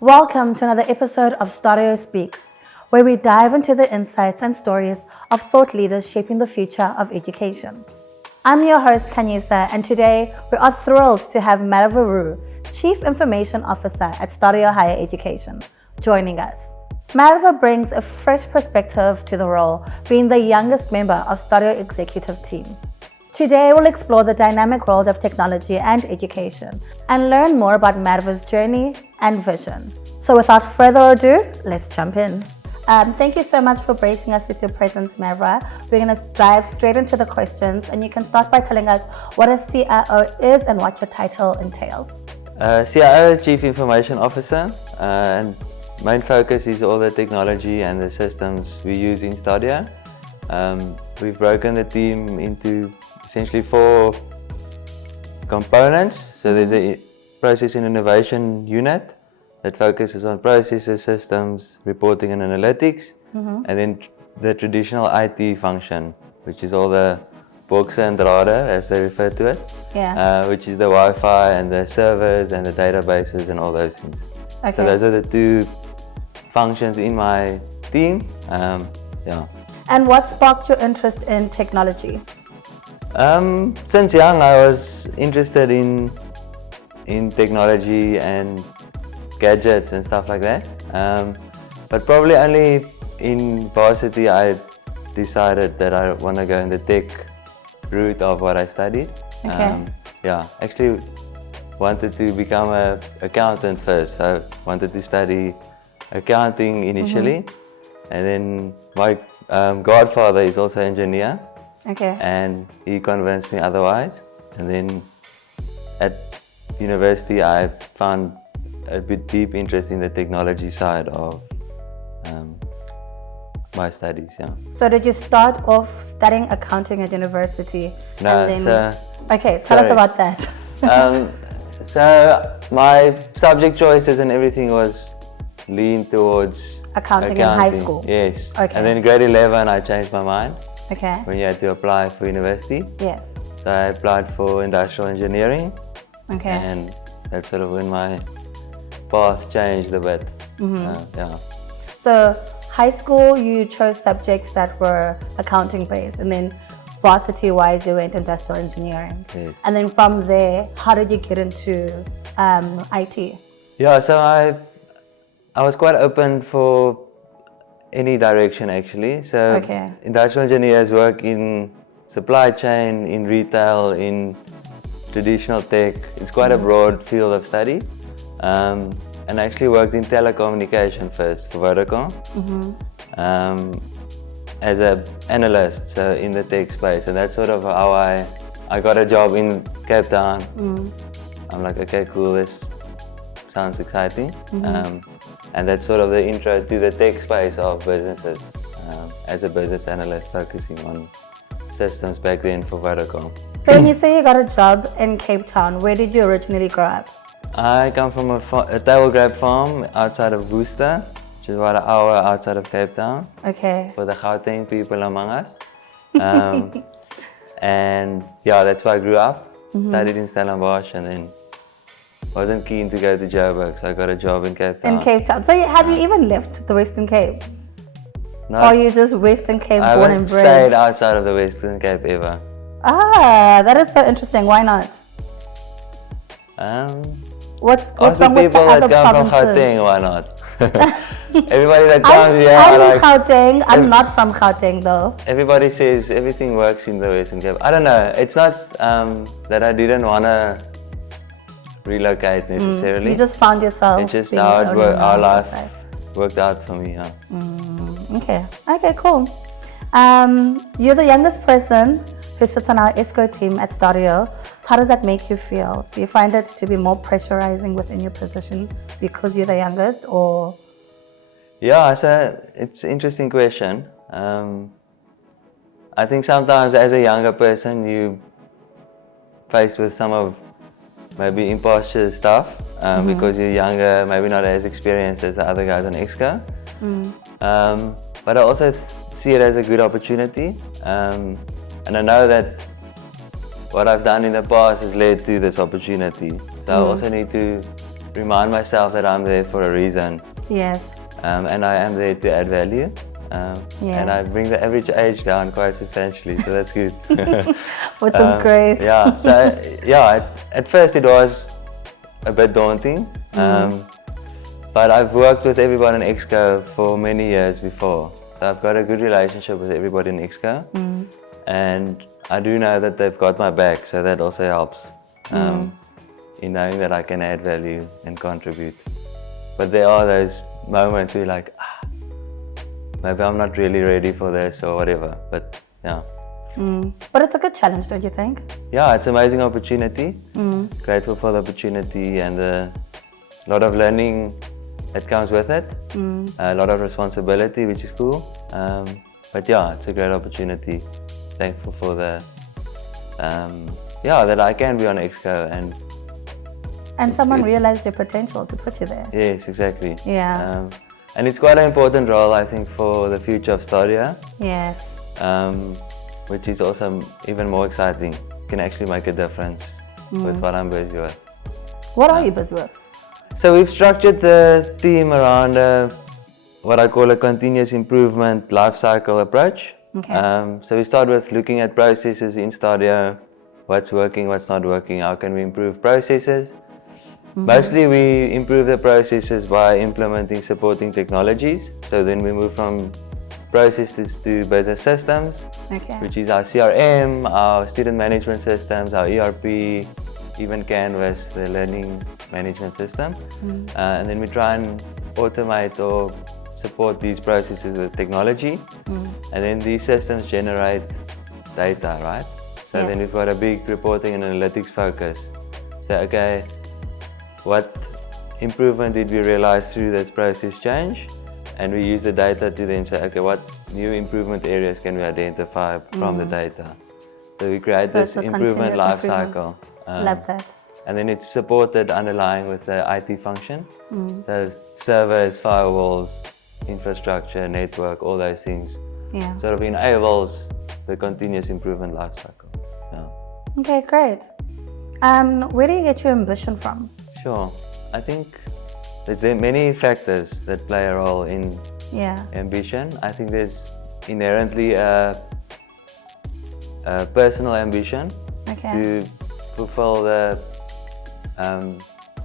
Welcome to another episode of STADIO Speaks, where we dive into the insights and stories of thought leaders shaping the future of education. I'm your host, Kanyisa, and today we are thrilled to have Merwe Roux, Chief Information Officer at STADIO Higher Education, joining us. Merwe brings a fresh perspective to the role, being the youngest member of STADIO executive team. Today, we'll explore the dynamic world of technology and education and learn more about Merwe's journey and vision. So without further ado, let's jump in. Thank you so much for gracing us with your presence, Merwe. We're going to dive straight into the questions, and you can start by telling us what a CIO is and what your title entails. CIO is Chief Information Officer, and main focus is all the technology and the systems we use in STADIO. We've broken the team into essentially 4 components. So there's a process and innovation unit that focuses on processes, systems, reporting and analytics, and then the traditional IT function, which is all the box and drader, as they refer to it, which is the Wi-Fi and the servers and the databases and all those things. Okay. So those are the 2 functions in my team. And what sparked your interest in technology? Since young, I was interested in technology and gadgets and stuff like that. But probably only in varsity I decided that I want to go in the tech route of what I studied. Okay. Actually wanted to become an accountant first. I wanted to study accounting initially, and then my godfather is also an engineer. Okay. And he convinced me otherwise. And then at university, I found a bit deep interest in the technology side of my studies. So did you start off studying accounting at university? No, and then... Okay, tell sorry. us about that. So my subject choices and everything was leaned towards accounting in high school? Yes. Okay. And then grade 11, I changed my mind. Okay. When you had to apply for university. Yes. So I applied for industrial engineering. Okay. And that's sort of when my path changed a bit. So high school, you chose subjects that were accounting based, and then varsity wise, you went industrial engineering. Yes. And then from there, how did you get into IT? Yeah, so I was quite open for any direction actually. So industrial engineers work in supply chain, in retail, in traditional tech. It's quite a broad field of study. And I actually worked in telecommunication first for Vodacom as an analyst, so in the tech space. And that's sort of how I got a job in Cape Town. I'm like, okay, cool, this sounds exciting. And that's sort of the intro to the tech space of businesses, as a business analyst focusing on systems back then for Vodacom. So when you say you got a job in Cape Town, where did you originally grow up? I come from a table grape farm outside of Worcester, which is about an hour outside of Cape Town. Okay. For the Gauteng people among us. And yeah, that's where I grew up. Studied in Stellenbosch and then wasn't keen to go to Joburg, so I got a job in Cape Town. In Cape Town. So have you even left the Western Cape? No, or are you just Western Cape born and bred? I haven't stayed outside of the Western Cape ever. Ah, that is so interesting. Why not? What's also wrong with the people other that come provinces? from Gauteng, why not? Everybody that comes here I'm like... Gauteng. I'm not from Gauteng though. Everybody says everything works in the Western Cape. I don't know. It's not that I didn't want to relocate necessarily. You just found yourself. It's just how our life worked out for me. Okay, cool. You're the youngest person who sits on our ESCO team at STADIO. How does that make you feel? Do you find it to be more pressurizing within your position because you're the youngest, or? Yeah, so it's an interesting question. I think sometimes as a younger person, you faced with some of maybe imposter stuff because you're younger, maybe not as experienced as the other guys on ESCO. But I also see it as a good opportunity. And I know that what I've done in the past has led to this opportunity. So I also need to remind myself that I'm there for a reason. Yes. And I am there to add value. And I bring the average age down quite substantially, so that's good. Which is great. Yeah, so at first it was a bit daunting, but I've worked with everyone in Exco for many years before, so I've got a good relationship with everybody in Exco, and I do know that they've got my back, so that also helps in knowing that I can add value and contribute. But there are those moments where you're like, maybe I'm not really ready for this or whatever, but yeah. But it's a good challenge, don't you think? Yeah, it's an amazing opportunity. Grateful for the opportunity and a lot of learning that comes with it. A lot of responsibility, which is cool. But yeah, it's a great opportunity. Thankful for the, that I can be on Exco and someone realized your potential to put you there. Yes, exactly. Yeah. And it's quite an important role, I think, for the future of STADIO. Yes. Which is also even more exciting. Can actually make a difference with what I'm busy with. What are you busy with? So we've structured the team around what I call a continuous improvement life cycle approach. Okay. So we start with looking at processes in STADIO, what's working, what's not working, how can we improve processes. Mostly we improve the processes by implementing supporting technologies. So then we move from processes to business systems, which is our CRM, our student management systems, our ERP, even Canvas, the learning management system. And then we try and automate or support these processes with technology. And then these systems generate data, right? So then we've got a big reporting and analytics focus. So, okay, what improvement did we realize through this process change? And we use the data to then say, okay, what new improvement areas can we identify from the data? So we create this improvement life cycle. Love that. And then it's supported underlying with the IT function. So servers, firewalls, infrastructure, network, all those things. Yeah. Sort of enables the continuous improvement life cycle. Yeah. Okay, great. Where do you get your ambition from? Sure. I think there's many factors that play a role in ambition. I think there's inherently a personal ambition to fulfill the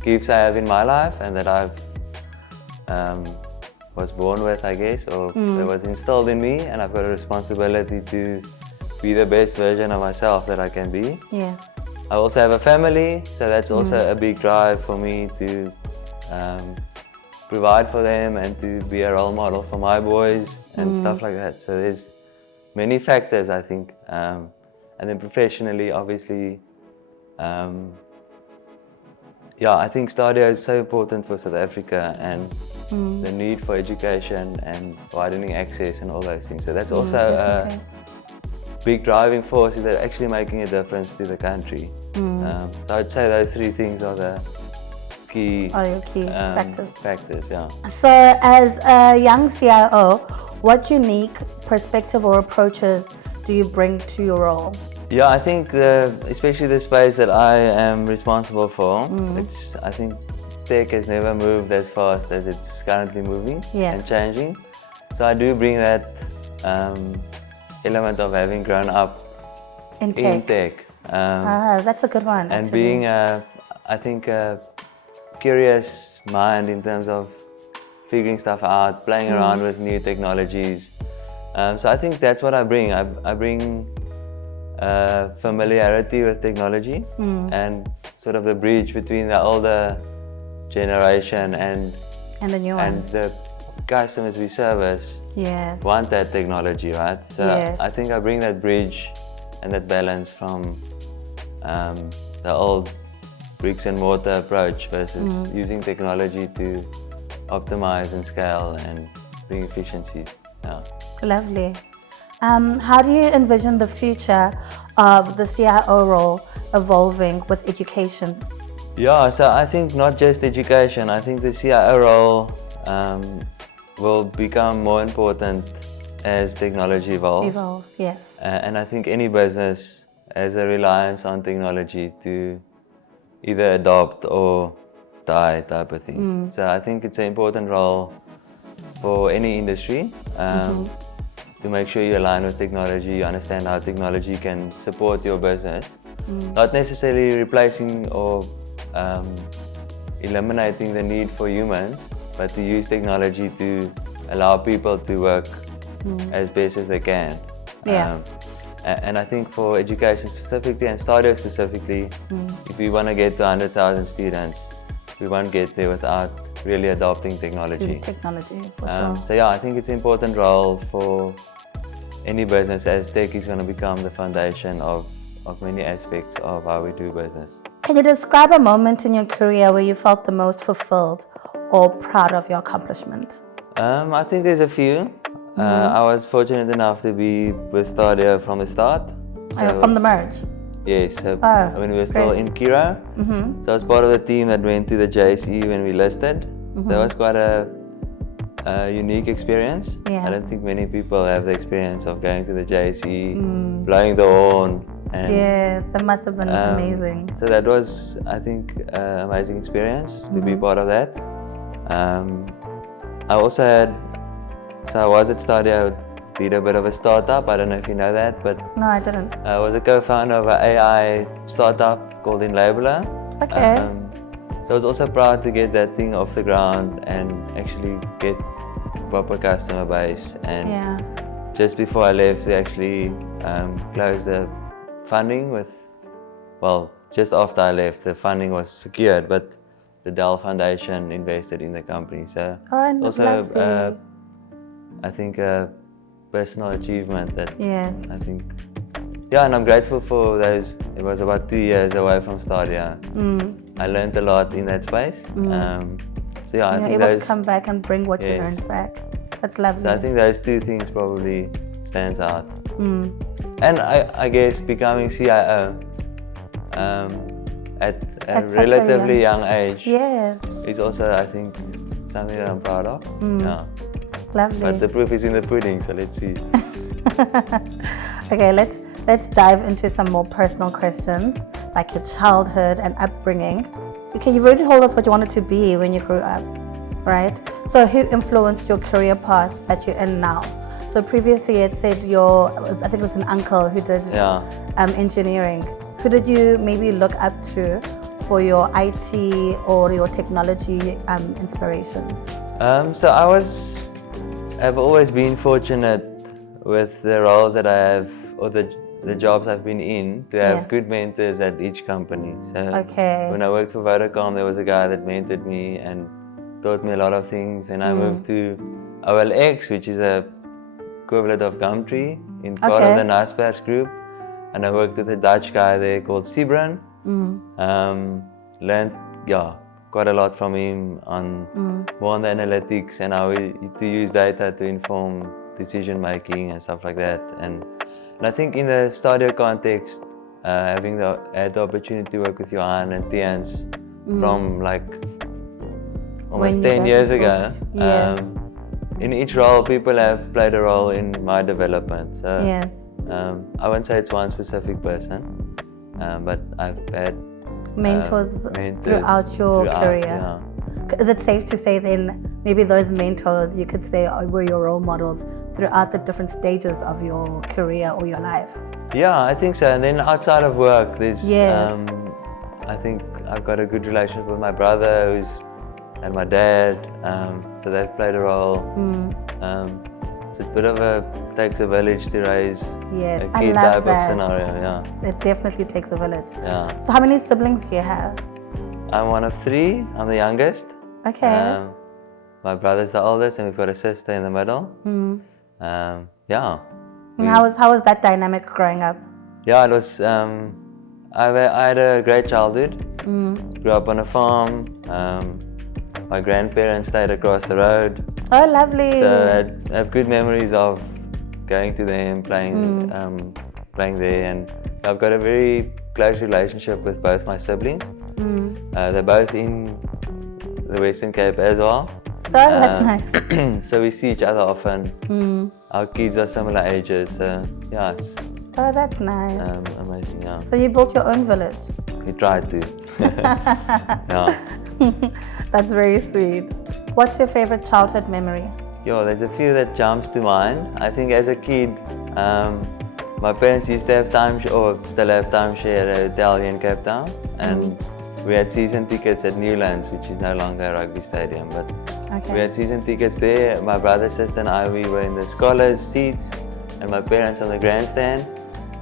gifts I have in my life and that I've was born with, I guess, or that was instilled in me, and I've got a responsibility to be the best version of myself that I can be. Yeah. I also have a family, so that's also a big drive for me to provide for them and to be a role model for my boys and stuff like that. So there's many factors, I think. And then professionally, obviously, I think STADIO is so important for South Africa and the need for education and widening access and all those things. So that's also a big driving force, is that actually making a difference to the country. So I'd say those three things are the key, factors. Yeah. So as a young CIO, what unique perspective or approaches do you bring to your role? Yeah, I think especially the space that I am responsible for, I think tech has never moved as fast as it's currently moving and changing. So I do bring that element of having grown up in tech. That's a good one. And being, I think, a curious mind in terms of figuring stuff out, playing around with new technologies. So I think that's what I bring. I bring familiarity with technology and sort of the bridge between the older generation and the new one. And the customers we service want that technology, right? So I think I bring that bridge and that balance from the old bricks and mortar approach versus using technology to optimize and scale and bring efficiencies. Yeah. Lovely. How do you envision the future of the CIO role evolving with education? Yeah, so I think not just education, I think the CIO role will become more important as technology evolves. Yes. And I think any business has a reliance on technology to either adopt or die type of thing. So I think it's an important role for any industry to make sure you align with technology, you understand how technology can support your business. Not necessarily replacing or eliminating the need for humans, but to use technology to allow people to work as best as they can. Yeah. And I think for education specifically and STADIO specifically, if we want to get to 100,000 students, we won't get there without really adopting technology. Technology, for sure. So yeah, I think it's an important role for any business, as tech is going to become the foundation of many aspects of how we do business. Can you describe a moment in your career where you felt the most fulfilled or proud of your accomplishment? I think there's a few. I was fortunate enough to be with STADIO from the start. From the merge? Yes, so when we were still great. in Kira. So I was part of the team that went to the JSE when we listed. So that was quite a unique experience. Yeah. I don't think many people have the experience of going to the JSE, blowing the horn. And, Yeah, that must have been amazing. So that was, I think, an amazing experience to be part of that. I also had, so I was at STADIO, did a bit of a startup. I don't know if you know that, but No, I didn't. I was a co-founder of an AI startup called Enabler. Okay. So I was also proud to get that thing off the ground and actually get proper customer base. And Yeah. just before I left, we actually closed the funding with, well, just after I left, the funding was secured, but the Dell Foundation invested in the company. So also, I think a personal achievement that Yes. I think, yeah, and I'm grateful for those. It was about 2 years away from STADIO. I learned a lot in that space. So yeah, I You're think able those, to come back and bring what you Yes. learned back. That's lovely. so I think those two things probably stands out. And I guess becoming CIO at a At such a relatively young age Yes. is also, I think, something that I'm proud of. Yeah. Lovely. But the proof is in the pudding, so let's see. Okay, let's dive into some more personal questions, like your childhood and upbringing. Okay, you've already told us what you wanted to be when you grew up, right? So who influenced your career path that you're in now? So previously it said I think it was an uncle who did engineering. Who did you maybe look up to for your IT or your technology inspirations? So I've always been fortunate with the roles that I have, or the jobs I've been in, to have Yes. good mentors at each company. So Okay. when I worked for Vodacom, there was a guy that mentored me and taught me a lot of things. And I moved to OLX, which is a equivalent of Gumtree, in part of Okay. the Naspers group. And I worked with a Dutch guy there called Sibran. Learned, quite a lot from him on more on the analytics and how to use data to inform decision making and stuff like that. And I think in the STADIO context, having had the opportunity to work with Johan and Tians from like almost When you 10 guys years were ago. still- Yes. In each role, people have played a role in my development. So Yes. I won't say it's one specific person, but I've had Mentors throughout your career. Yeah. Is it safe to say then maybe those mentors you could say were your role models throughout the different stages of your career or your life? Yeah, I think so. And then outside of work, there's Yes. I think I've got a good relationship with my brother and my dad, so they've played a role. It's a bit of takes a village to raise Yes, a I kid love type that. of scenario. Yeah, It definitely takes a village. yeah. So how many siblings do you have? I'm one of 3. I'm the youngest. Okay. My brother's the oldest, and we've got a sister in the middle. Yeah. And how was that dynamic growing up? Yeah, it was. I had a great childhood. Grew up on a farm. My grandparents stayed across the road, Oh, lovely. so I have good memories of going to them, playing there, and I've got a very close relationship with both my siblings. They're both in the Western Cape as well. Oh, that's nice. So we see each other often. Our kids are similar ages, so yeah, it's Oh, that's nice. amazing. Yeah, So you built your own village. we tried to. Yeah. That's very sweet. What's your favorite childhood memory? Yo, there's a few that jumps to mind. I think as a kid, my parents used to have still have timeshare at a hotel here in Cape Town, and we had season tickets at Newlands, which is no longer a rugby stadium, but we had season tickets there. My brother, sister and I, we were in the scholars' seats and my parents on the grandstand.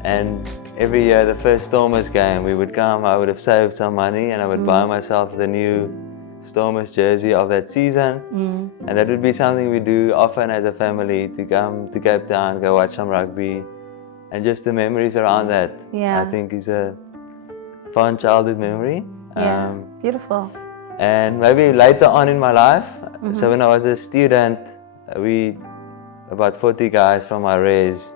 And every year, the first Stormers game, we would come, I would have saved some money and I would buy myself the new Stormers jersey of that season. And that would be something we do often as a family, to come to Cape Town, go watch some rugby. And just the memories around that, I think is a fun childhood memory. Yeah, beautiful. And maybe later on in my life, so when I was a student, we, about 40 guys from our res,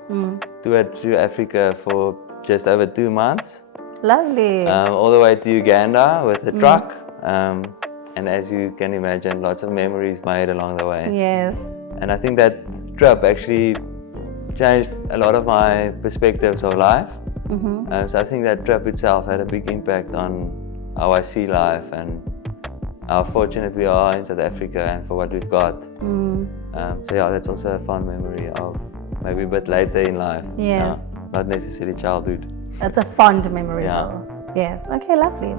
toured through Africa for just over 2 months. Lovely. All the way to Uganda with a truck. And as you can imagine, lots of memories made along the way. Yes. And I think that trip actually changed a lot of my perspectives of life. So I think that trip itself had a big impact on how I see life and how fortunate we are in South Africa and for what we've got. So yeah, that's also a fun memory of maybe a bit later in life. Yes. Not necessarily childhood. That's a fond memory. Though. Yes. Okay, lovely.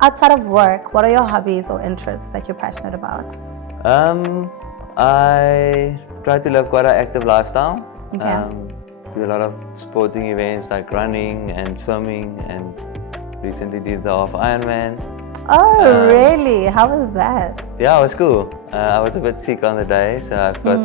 Outside of work, what are your hobbies or interests that you're passionate about? I try to live quite an active lifestyle. Okay. Do a lot of sporting events like running and swimming, and recently did the half Ironman. Oh, really? How was that? Yeah, it was cool. I was a bit sick on the day, so I've got,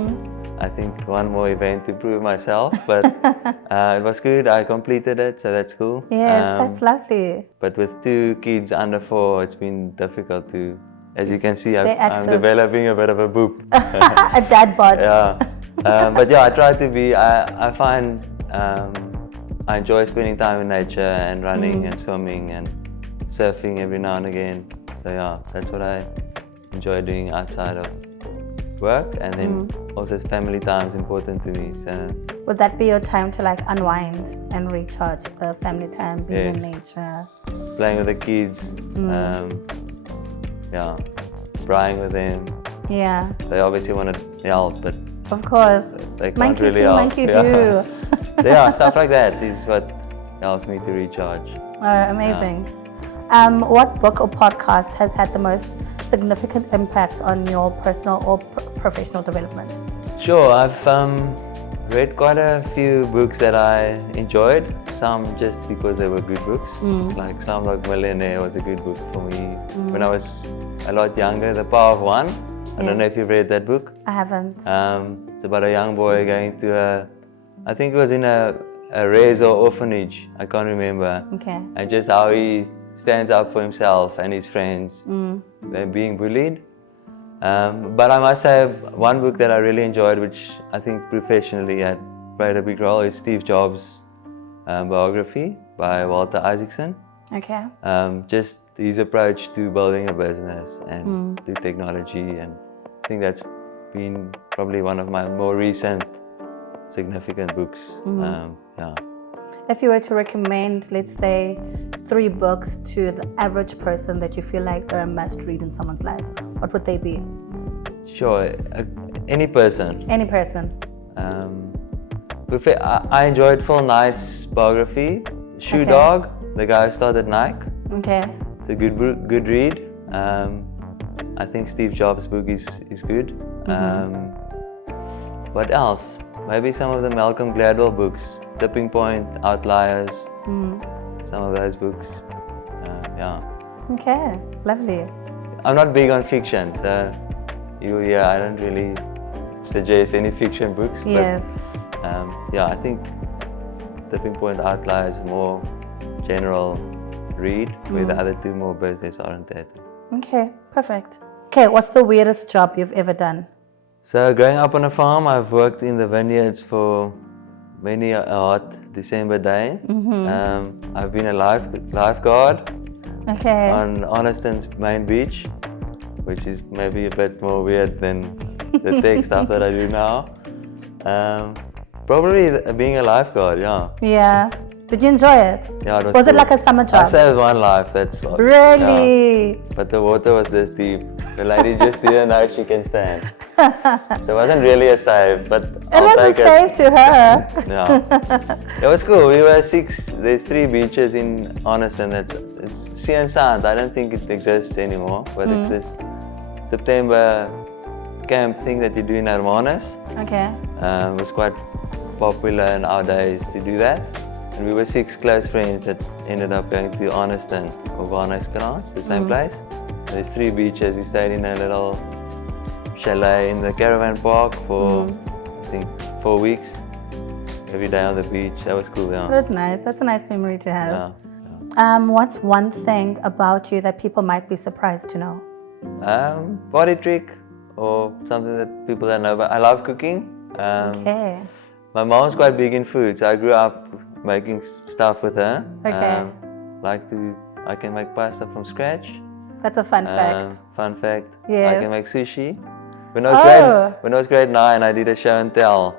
I think, one more event to prove myself, but it was good. I completed it, so that's cool. Yes, that's lovely. But with 2 kids under 4, it's been difficult to, as you can see, I'm developing a bit of a boop. A dad bod. Yeah. But yeah, I try to be, I find I enjoy spending time in nature and running and swimming and surfing every now and again. So yeah, that's what I enjoy doing outside of work, and then also family time is important to me. So would that be your time to like unwind and recharge, the family time, being in nature? Playing with the kids, yeah, crying with them. Yeah. They obviously want to help, but of course, they can't really help. Monkey do. So yeah, stuff like that is what helps me to recharge. Amazing. What book or podcast has had the most significant impact on your personal or professional development? Sure, I've read quite a few books that I enjoyed. Some just because they were good books. Like Slumdog Millionaire was a good book for me when I was a lot younger. The Power of One. I don't know if you've read that book. I haven't. It's about a young boy going to I think it was in a res or orphanage. I can't remember. Okay. And just how he stands up for himself and his friends. They're being bullied. But I must say, one book that I really enjoyed, which I think professionally had played a big role, is Steve Jobs' biography by Walter Isaacson. Okay. Just his approach to building a business and to technology, and I think that's been probably one of my more recent significant books. Yeah. If you were to recommend, let's say, 3 books to the average person that you feel like they're a must read in someone's life, what would they be? Sure, any person. Any person. I enjoyed Phil Knight's biography, Shoe Dog, the guy who started Nike. Okay. It's a good read. I think Steve Jobs' book is good. What else? Maybe some of the Malcolm Gladwell books, Tipping Point, Outliers, some of those books. Yeah. Okay, lovely. I'm not big on fiction, so I don't really suggest any fiction books. Yes. But, yeah, I think Tipping Point, Outliers is more general read, where the other 2 more business oriented. Okay, perfect. Okay, what's the weirdest job you've ever done? So growing up on a farm, I've worked in the vineyards for many a hot December day. I've been a lifeguard on Honeston's main beach, which is maybe a bit more weird than the tech stuff that I do now. Probably being a lifeguard, yeah. Yeah. Did you enjoy it? Yeah, it was Was it cool. like a summer I job? saved one life, that's all. Really? Yeah. But the water was this deep. The lady just didn't know she can stand. So it wasn't really a save, but I'll It was take a save to her. Yeah. It was cool. We were 6. There's 3 beaches in Arniston. It's sea and sand. I don't think it exists anymore, but it's this September camp thing that you do in Hermanus. Okay. It was quite popular in our days to do that. And we were 6 close friends that ended up going to Arniston or Waarnhuiskrans, the same place. There's 3 beaches. We stayed in a little chalet in the caravan park for I think 4 weeks. Every day on the beach. That was cool. Yeah. That's nice. That's a nice memory to have. Yeah. What's one thing about you that people might be surprised to know? Body trick or something that people don't know. But I love cooking. Okay. My mom's quite big in food, so I grew up making stuff with her. Okay. I can make pasta from scratch. That's a fun fact. Fun fact. Yes. I can make sushi. When I was grade 9, I did a show and tell.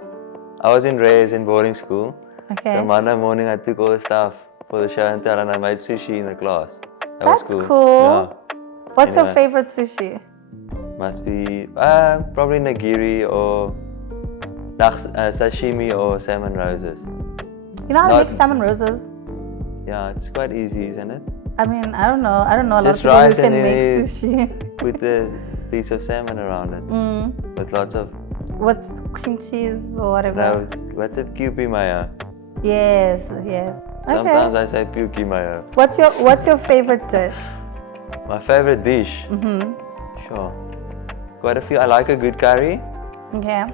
I was in Reyes in boarding school. Okay. So Monday morning I took all the stuff for the show and tell and I made sushi in the class. That That's was cool. cool. Yeah. What's your Anyway. favorite sushi? Must be probably nigiri or sashimi or salmon roses. You know how to Not- make salmon roses? Yeah, it's quite easy, isn't it? I mean, I don't know. I don't know a lot of Just people who rice can and make then sushi. With a piece of salmon around it. With lots of, What's cream cheese or whatever? what's it? Kewpie mayo. Yes, yes. Okay. Sometimes I say puki mayo. What's your favorite dish? My favorite dish? Sure. Quite a few. I like a good curry. Okay.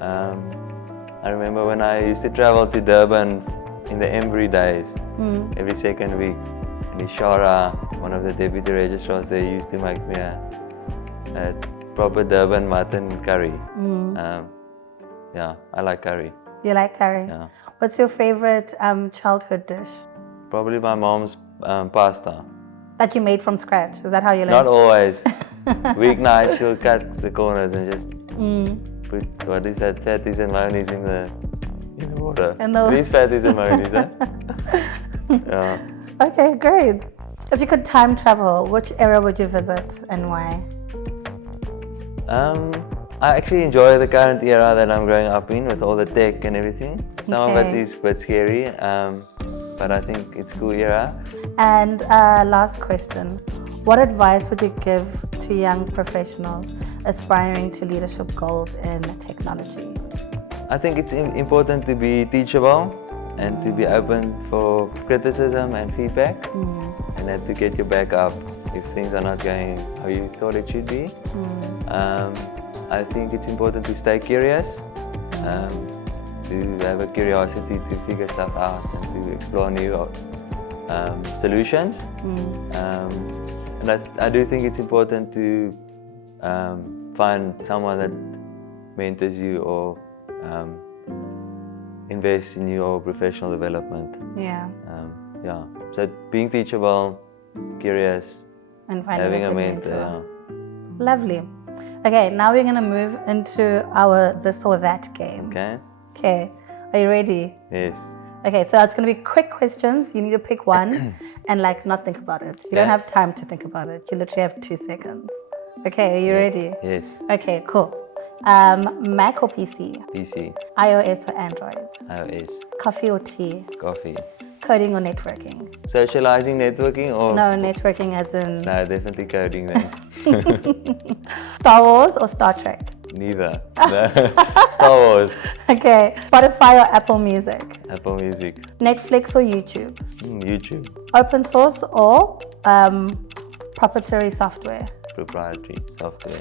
I remember when I used to travel to Durban in the Embry days, every second week. And Ishara, one of the deputy registrars there, used to make me a proper Durban mutton curry. Yeah, I like curry. You like curry? Yeah. What's your favorite childhood dish Probably my mom's pasta. that you made from scratch? Is that how you learned? Not always. Weeknight she'll cut the corners and just put, what is that, fatties and mayonnaise in the water. These fatties and mayonnaise, eh? Yeah. Okay, great. If you could time travel, which era would you visit and why? I actually enjoy the current era that I'm growing up in with all the tech and everything. Some of it Okay. is a bit scary, but I think it's a cool era. And last question, what advice would you give to young professionals aspiring to leadership goals in technology? I think it's important to be teachable and to be open for criticism and feedback, and then to get your back up if things are not going how you thought it should be. I think it's important to stay curious, to have a curiosity to figure stuff out and to explore new solutions. And I do think it's important to find someone that mentors you or invest in your professional development. Yeah. Yeah. So being teachable, curious, And finding having a good mentor. mentor. Lovely. Okay, now we're going to move into our this or that game. Okay. Okay, are you ready? Yes. Okay, so it's going to be quick questions. You need to pick one and not think about it. You don't Okay. have time to think about it. You literally have 2 seconds. Okay, are you ready? Yes. Okay, cool. Mac or PC? PC, iOS or Android? iOS, Coffee or tea? coffee. Coding or networking? Socializing, networking, or No, networking as in No, definitely coding then. Star Wars or Star Trek? Neither. Star Wars, Okay, Spotify or Apple Music? Apple Music, Netflix or YouTube? YouTube, Open source or proprietary software? proprietary software,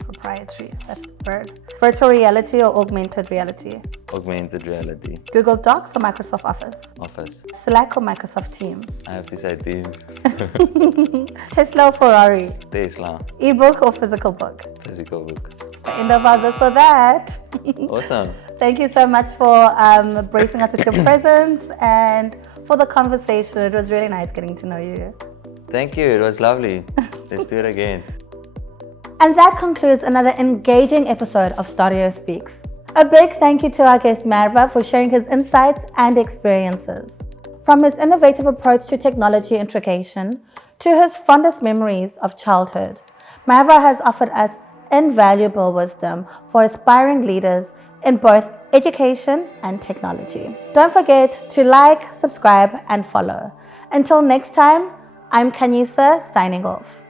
Proprietary, that's the word. Virtual reality or augmented reality? augmented reality, Google Docs or Microsoft Office? Office. Slack or Microsoft Teams? I have to say Teams, Tesla or Ferrari? Tesla, Ebook or physical book? physical book. End of our this or that. Awesome. Thank you so much for bracing us with your presence and for the conversation. It was really nice getting to know you. Thank you. It was lovely. Let's do it again. And that concludes another engaging episode of STADIO Speaks. A big thank you to our guest Merwe for sharing his insights and experiences. From his innovative approach to technology integration to his fondest memories of childhood, Merwe has offered us invaluable wisdom for aspiring leaders in both education and technology. Don't forget to like, subscribe, and follow. Until next time, I'm Kanyisa signing off.